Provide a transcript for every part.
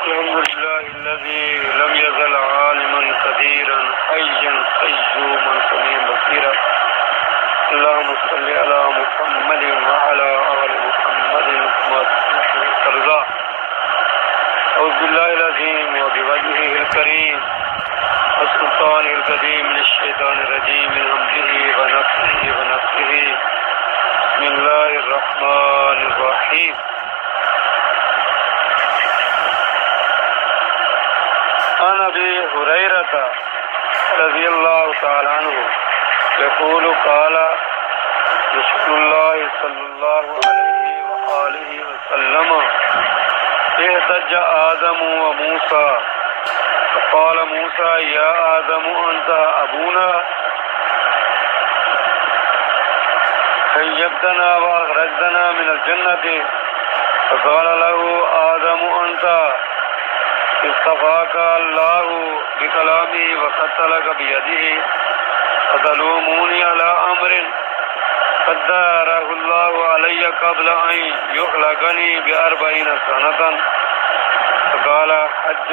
الحمد لله الذي لم يزل عالما قديرا حيا قيوما سميعا بصيرا. اللهم صل على محمد وعلى آل محمد كما ترضى. أعوذ بالله العظيم وبوجهه الكريم والسلطان القديم من الشيطان الرجيم من همزه ونفخه ونفخه. بسم الله الرحمن الرحيم. عن ابي هريره رضي الله تعالى عنه يقول قال رسول الله صلى الله عليه وآله وسلم احتج آدم وموسى فقال موسى يا آدم أنت أبونا خيبتنا وأخرجتنا من الجنة فقال له آدم أنت اصطفاك الله بكلامه وقتلك بيده فتلوموني على أمر قدره الله علي قبل أن يخلقني ب40 سنة. فقال حج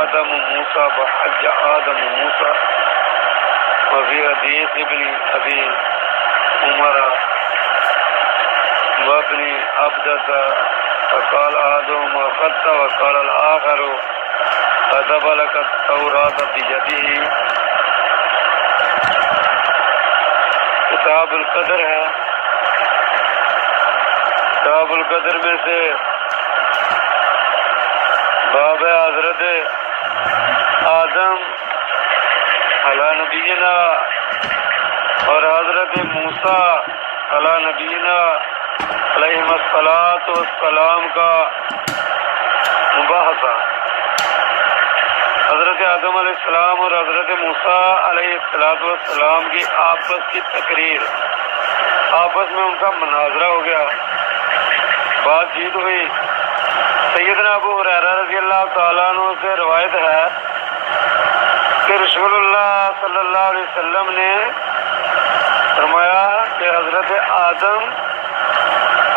آدم موسى فحج آدم موسى. وفي حديث ابن أبي عمر وابن عبدة فقال أحدهما خط وقال الآخر كتب لك التوراة بيده. کتاب القدر ہے. کتاب القدر میں سے باب حضرت آدم علی نبینا اور حضرت موسیٰ علی نبینا علیہ الصلاۃ والسلام کا مباحثہ. حضرت آدم علیہ السلام اور حضرت موسیٰ علیہ السلام کی آپس کی تقریر، آپس میں ان کا مناظرہ ہو گیا، بات چیت ہوئی. سیدنا ابو ہریرہ رضی اللہ تعالیٰ عنہ سے روایت ہے کہ رسول اللہ صلی اللہ علیہ وسلم نے فرمایا کہ حضرت آدم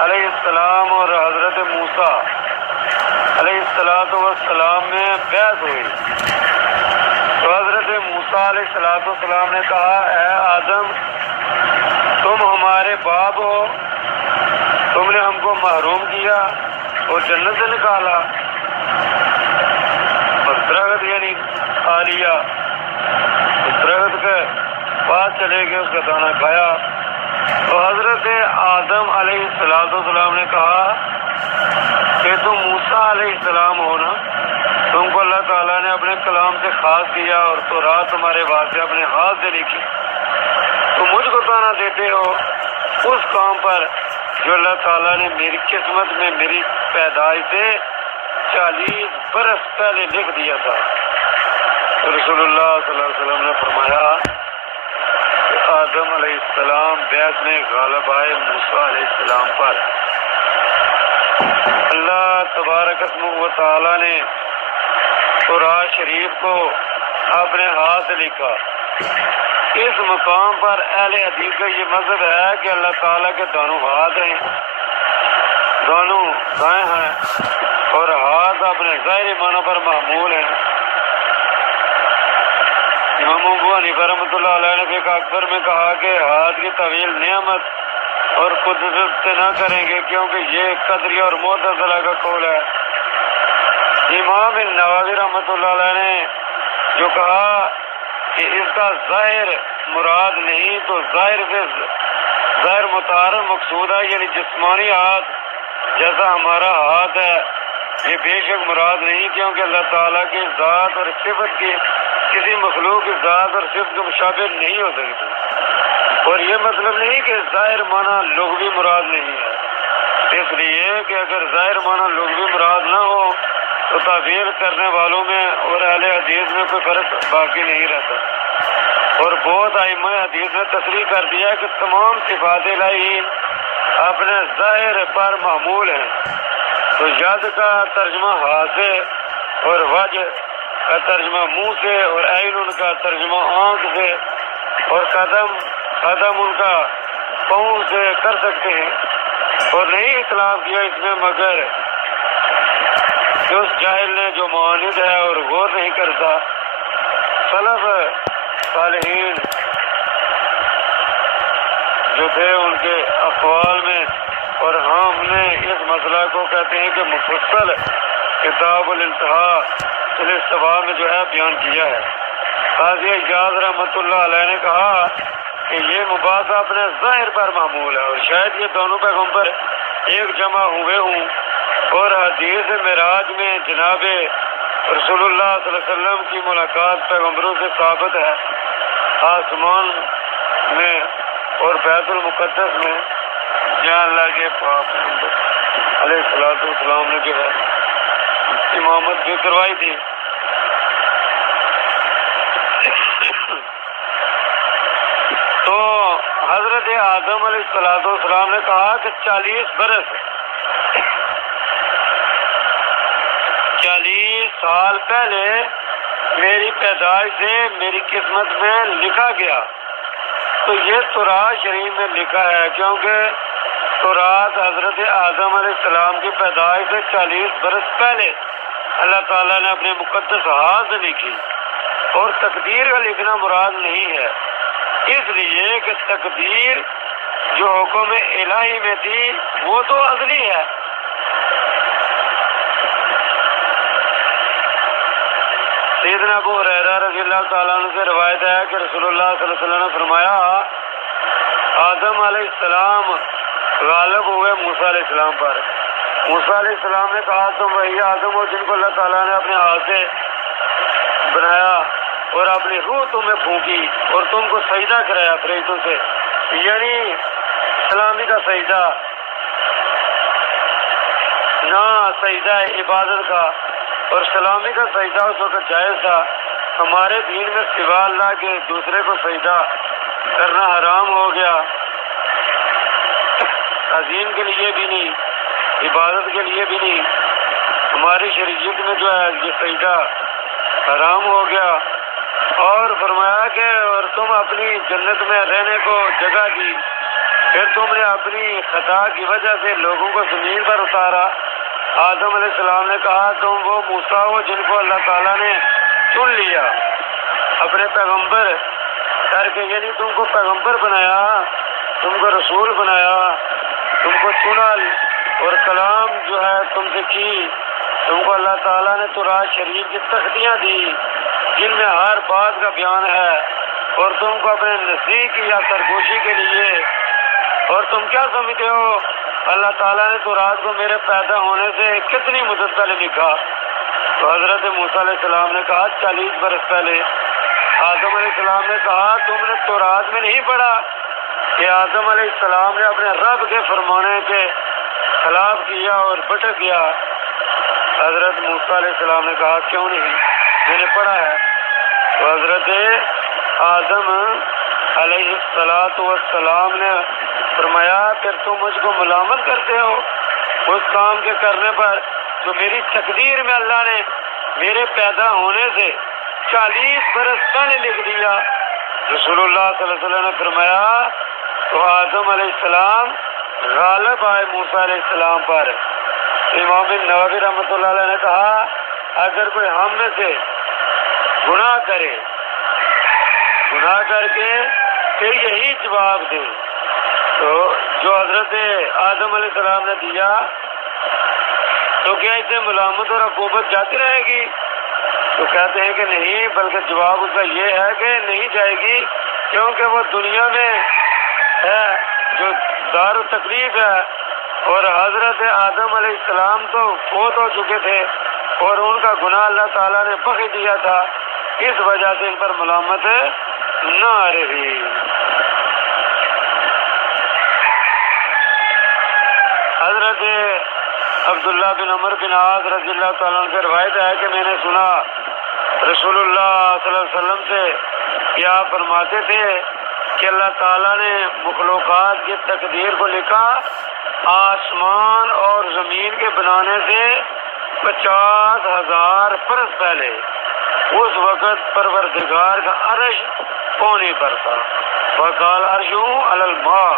علیہ السلام اور حضرت موسیٰ علیہ السلام میں بحث ہوئی. تو حضرت موسیٰ علیہ السلام نے کہا اے آدم تم ہمارے باپ ہو، تم نے ہم کو محروم کیا اور جنت سے نکالا اور درخت یعنی کھا لیا، اس درخت کے پاس چلے گئے، اس کا دانہ کھایا. تو حضرت آدم علیہ السلام نے کہا کہ تم موسیٰ علیہ السلام ہو نا، تم کو اللہ تعالیٰ نے اپنے کلام سے خاص کیا اور تورات تمہارے واسطے اپنے ہاتھ سے لکھی، تم مجھ کو تانا دیتے ہو اس کام پر جو اللہ تعالیٰ نے میری قسمت میں میری پیدائش سے 40 برس پہلے لکھ دیا تھا. رسول اللہ صلی اللہ علیہ وسلم نے فرمایا کہ آدم علیہ السلام بیعت میں غالب آئے موسیٰ علیہ السلام پر. اللہ تبارک و تعالیٰ نے قرآن شریف کو اپنے ہاتھ سے لکھا. اس مقام پر اہل حدیث کا یہ مذہب ہے کہ اللہ تعالیٰ کے دونوں ہاتھ ہیں، دونوں دائیں ہیں اور ہاتھ اپنے ظاہری معنی پر معمول ہیں. امام ابو حنیفہ رحمۃ اللہ علیہ نے فقہ اکبر میں کہا کہ ہاتھ کی طویل نعمت اور قدرت سے نہ کریں گے کیونکہ یہ قدری اور معتزلہ کا قول ہے. امام نووی رحمۃ اللہ علیہ نے جو کہا کہ اس کا ظاہر مراد نہیں تو ظاہر متعارف مقصود ہے، یعنی جسمانی ہاتھ جیسا ہمارا ہاتھ ہے یہ بے شک مراد نہیں، کیونکہ اللہ تعالیٰ کی ذات اور صفت کی کسی مخلوق کی ذات اور صفت کے مشابہ نہیں ہو سکتی. اور یہ مطلب نہیں کہ ظاہر معنی لغوی مراد نہیں ہے، اس لیے کہ اگر ظاہر معنی لغوی مراد نہ ہو تو تعبیر کرنے والوں میں اور اہل حدیث میں کوئی فرق باقی نہیں رہتا. اور بہت ائمہ حدیث نے تصریح کر دیا کہ تمام صفات الہی اپنے ظاہر پر معمول ہیں. تو ید کا ترجمہ ہاتھ سے اور وجہ کا ترجمہ منہ سے اور عین ان کا ترجمہ آنکھ سے اور قدم ان کا پاؤں سے کر سکتے ہیں. اور نہیں اطلاق کیا اس میں مگر کہ اس جاہل نے جو معاند ہے اور غور نہیں کرتا. سلف صالحین جو تھے ان کے اقوال میں، اور ہم نے اس مسئلہ کو کہتے ہیں کہ مفصل کتاب الانتہا الاستفاء میں جو ہے بیان کیا ہے. قاضی اعجاز رحمۃ اللہ علیہ نے کہا کہ یہ مباحثہ اپنے ظاہر پر معمول ہے، اور شاید یہ دونوں پیغمبر ایک جمع ہوئے ہوں. اور حدیث معراج میں جناب رسول اللہ صلی اللہ علیہ وسلم کی ملاقات پیغمبروں سے ثابت ہے. آسمان میں اور بیت المقدس میں جہاں اللہ کے پاک علیہ الصلوۃ والسلام نے جو ہے امامت بھی کروائی تھی. تو حضرت آدم علیہ الصلوۃ والسلام نے کہا کہ 40 سال پہلے میری پیدائش سے میری قسمت میں لکھا گیا. تو یہ تورات شریف میں لکھا ہے، کیونکہ تورات حضرت آدم علیہ السلام کی پیدائش سے 40 برس پہلے اللہ تعالیٰ نے اپنے مقدس ہاتھ سے لکھی، اور تقدیر کا لکھنا مراد نہیں ہے، اس لیے کہ تقدیر جو حکم الہی میں تھی وہ تو ازلی ہے. سیدنا ابو ہریرہ رضی اللہ تعالیٰ عنہ سے روایت ہے کہ رسول اللہ صلی اللہ علیہ وسلم نے فرمایا آدم علیہ السلام غالب ہوئے موسیٰ علیہ السلام پر. موسیٰ علیہ السلام نے کہا تم وہی آدم ہو جن کو اللہ تعالیٰ نے اپنے ہاتھ سے بنایا اور اپنی روح تمہیں پھونکی اور تم کو سجدہ کرایا فرشتوں سے، یعنی سلامی کا سجدہ، نہ سجدہ عبادت کا. اور سلامی کا سجدہ اس وقت جائز تھا. ہمارے دین میں سوا اللہ کے دوسرے کو سجدہ کرنا حرام ہو گیا، تعظیم کے لیے بھی نہیں، عبادت کے لیے بھی نہیں. ہماری شریعت میں جو ہے یہ سجدہ حرام ہو گیا. اور فرمایا کہ اور تم اپنی جنت میں رہنے کو جگہ دی، پھر تم نے اپنی خطا کی وجہ سے لوگوں کو زمین پر اتارا. آدم علیہ السلام نے کہا تم وہ موسیٰ ہو جن کو اللہ تعالیٰ نے چن لیا اپنے پیغمبر کر کے، یعنی تم کو پیغمبر بنایا، تم کو رسول بنایا، تم کو چنا اور کلام جو ہے تم سے کی. تم کو اللہ تعالیٰ نے تورات شریف کی تختیاں دی جن میں ہر بات کا بیان ہے، اور تم کو اپنے نزدیک یا سرگوشی کے لیے. اور تم کیا سمجھتے ہو اللہ تعالیٰ نے تورات کو میرے پیدا ہونے سے کتنی مدت پہلے لکھا؟ تو حضرت موسیٰ علیہ السلام نے کہا 40 برس پہلے. آدم علیہ السلام نے کہا تم نے تورات میں نہیں پڑھا کہ آدم علیہ السلام نے اپنے رب کے فرمانے کے خلاف کیا اور بھٹک گیا؟ حضرت موسیٰ علیہ السلام نے کہا کیوں نہیں، میں نے پڑھا ہے. تو حضرت آدم علیہ السلام نے فرمایا پھر تم مجھ کو ملامت کرتے ہو اس کام کے کرنے پر جو میری تقدیر میں اللہ نے میرے پیدا ہونے سے 40 برس پہلے لکھ دیا. رسول اللہ صلی اللہ علیہ وسلم نے فرمایا تو آدم علیہ السلام غالب آئے موسیٰ علیہ السلام پر. امام نووی رحمۃ اللہ علیہ نے کہا اگر کوئی ہم میں سے گناہ کرے، گناہ کر کے پھر یہی جواب دے تو جو حضرت آدم علیہ السلام نے دیا تو کیا اسے ملامت اور عقوبت جاتی رہے گی؟ تو کہتے ہیں کہ نہیں، بلکہ جواب اس کا یہ ہے کہ نہیں جائے گی، کیونکہ وہ دنیا میں ہے جو دار و تکلیف ہے، اور حضرت آدم علیہ السلام تو فوت ہو چکے تھے اور ان کا گناہ اللہ تعالیٰ نے بخش دیا تھا، اس وجہ سے ان پر ملامت نہ آ رہی. حضرت عبداللہ بن عمر بن عاص رضی اللہ تعالیٰ عنہ سے روایت ہے کہ میں نے سنا رسول اللہ صلی اللہ علیہ وسلم سے کیا فرماتے تھے کہ اللہ تعالیٰ نے مخلوقات کی تقدیر کو لکھا آسمان اور زمین کے بنانے سے 50,000 برس پہلے. اس وقت پروردگار کا عرش پانی پر تھا، وقال عرشہ علی الماء.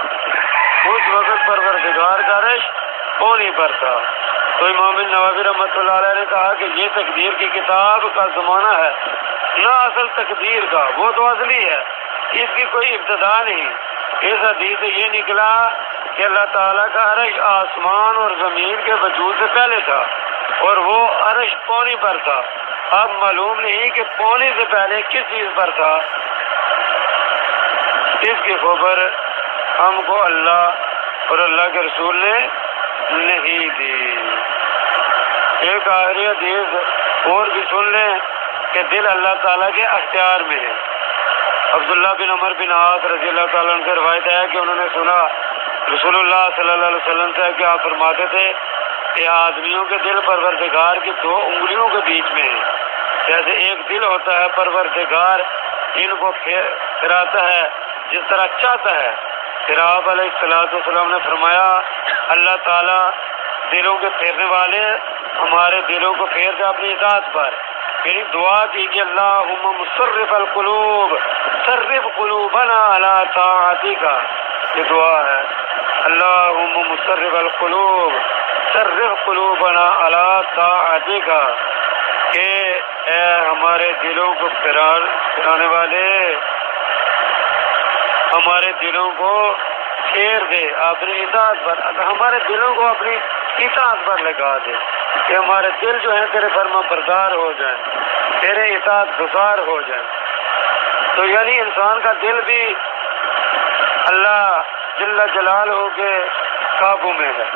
اس وقت پروردگار کا عرش پانی پر تھا. تو امام نووی رحمۃ اللہ علیہ نے کہا کہ یہ تقدیر کی کتاب کا زمانہ ہے، نہ اصل تقدیر کا، وہ تو اصلی ہے، اس کی کوئی ابتدا نہیں۔ اس حدیث سے یہ نکلا کہ اللہ تعالیٰ کا عرش آسمان اور زمین کے وجود سے پہلے تھا، اور وہ عرش پانی پر تھا۔ اب معلوم نہیں کہ پانی سے پہلے کس چیز پر تھا، اس کی خبر ہم کو اللہ اور اللہ کے رسول نے نہیں دی۔ ایک آخری حدیث اور بھی سن لیں کہ دل اللہ تعالیٰ کے اختیار میں ہے۔ عبداللہ بن عمر بن عاص رضی اللہ تعالیٰ عنہ سے روایت ہے کہ انہوں نے سنا رسول اللہ صلی اللہ علیہ وسلم سے کہ آپ فرماتے تھے کہ آدمیوں کے دل پروردگار کی 2 انگلیوں کے بیچ میں ہیں، جیسے ایک دل ہوتا ہے، پروردگار ان کو پھراتا ہے جس طرح چاہتا ہے۔ پھر آپ علیہ السلام نے فرمایا اللہ تعالیٰ دلوں کے پھیرنے والے ہمارے دلوں کو پھیر دے اپنی اطاعت پر۔ پھر دعا کیجیے اللہم مصرف القلوب صرف قلوبنا علی طاعتک، یہ دعا ہے اللہم مصرف القلوب صرف قلوبنا علی طاعتک، کہ اے ہمارے دلوں کو پھرانے والے ہمارے دلوں کو پھیر دے اپنی اطاعت پر، ہمارے دلوں کو اپنی اطاعت پر لگا دے، کہ ہمارے دل جو ہیں تیرے فرما بردار ہو جائیں، تیرے اطاعت گزار ہو جائیں۔ تو یعنی انسان کا دل بھی اللہ جل جلالہ کے قابو میں ہے۔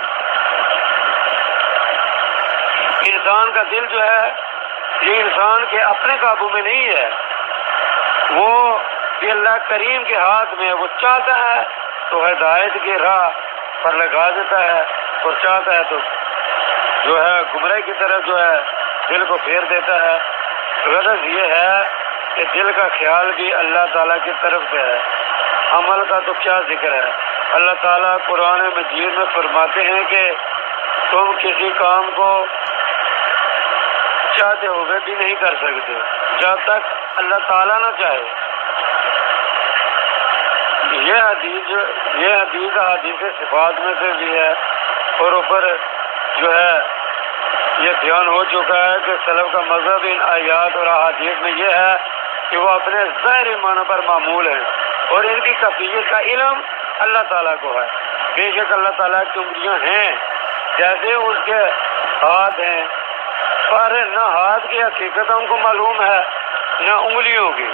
انسان کا دل جو ہے یہ انسان کے اپنے قابو میں نہیں ہے، وہ یہ اللہ کریم کے ہاتھ میں ہے۔ وہ چاہتا ہے تو ہدایت کی راہ پر لگا دیتا ہے، اور چاہتا ہے تو جو ہے گمراہی کی طرف جو ہے دل کو پھیر دیتا ہے۔ غرض یہ ہے کہ دل کا خیال بھی اللہ تعالیٰ کی طرف سے ہے، عمل کا تو کیا ذکر ہے۔ اللہ تعالیٰ قرآن مجید میں فرماتے ہیں کہ تم کسی کام کو چاہتے ہوئے بھی نہیں کر سکتے جب تک اللہ تعالیٰ نہ چاہے۔ یہ حدیث حدیث صفات میں سے بھی ہے، اور اوپر جو ہے یہ بیان ہو چکا ہے کہ سلف کا مذہب ان آیات اور احادیث میں یہ ہے کہ وہ اپنے ظاہری معنی پر معمول ہیں، اور ان کی کیفیت کا علم اللہ تعالیٰ کو ہے۔ بے شک اللہ تعالیٰ کی انگلیاں ہیں جیسے اس کے ہاتھ ہیں، پر نہ ہاتھ کی حقیقت ان کو معلوم ہے نہ انگلیوں کی،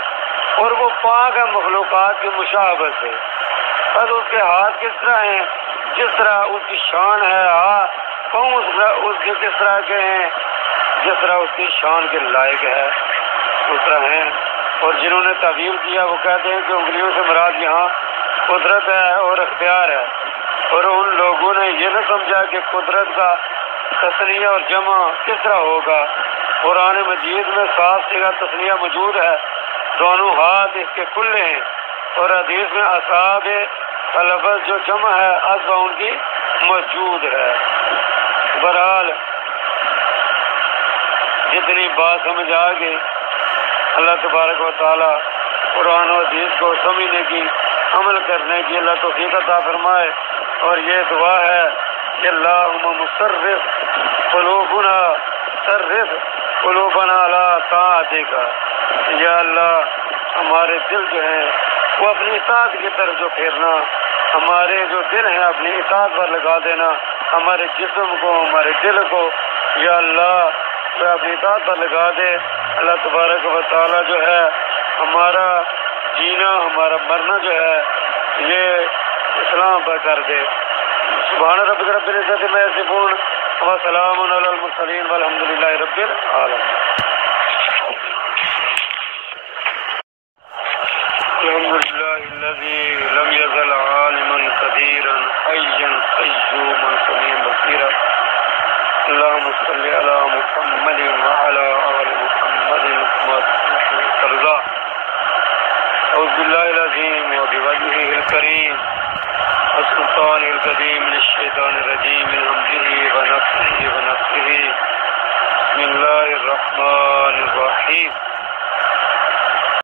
اور وہ پاک ہے مخلوقات کی مشابہت سے۔ بس اس کے ہاتھ کس طرح ہیں، جس طرح اس کی شان ہے، پاؤں اس کے کس طرح کے ہیں، جس طرح اس کی شان کے لائق ہے اس طرح ہیں۔ اور جنہوں نے تعویل کیا وہ کہتے ہیں کہ انگلیوں سے مراد یہاں قدرت ہے اور اختیار ہے، اور ان لوگوں نے یہ نہ سمجھا کہ قدرت کا تثنیہ اور جمع کس طرح ہوگا۔ قرآن مجید میں صاف صیغہ تثنیہ موجود ہے، دونوں ہاتھ اس کے کھلے ہیں، اور حدیث میں اصحاب کا لفظ جو جمع ہے اصبع ان کی موجود ہے۔ بہرحال جتنی بات سمجھ آ گئی، اللہ تبارک و تعالی قرآن و حدیث کو سمجھنے کی، عمل کرنے کی اللہ توفیق عطا فرمائے۔ اور یہ دعا ہے کہ اللہم مصرف قلوبنا صرف قلوبنا علی طاعتک، یا اللہ ہمارے دل جو ہیں وہ اپنی اطاعت کی طرف جو پھیرنا، ہمارے جو دل ہیں اپنی اطاعت پر لگا دینا، ہمارے جسم کو ہمارے دل کو یا اللہ تو اپنی اطاعت پر لگا دے۔ اللہ تبارک و تعالی جو ہے ہمارا جینا ہمارا مرنا جو ہے یہ اسلام پر کر دے۔ سبحان ربک رب العزت عما یصفون وسلام علی المرسلین والحمد للہ رب العالمین۔ الحمد للہ الذی لم یزل عالما قدیرا حیا قیوما سمیعا بصیرا۔ اللهم صل على محمد وعلى آل محمد كما ترضى۔ أعوذ بالله العظيم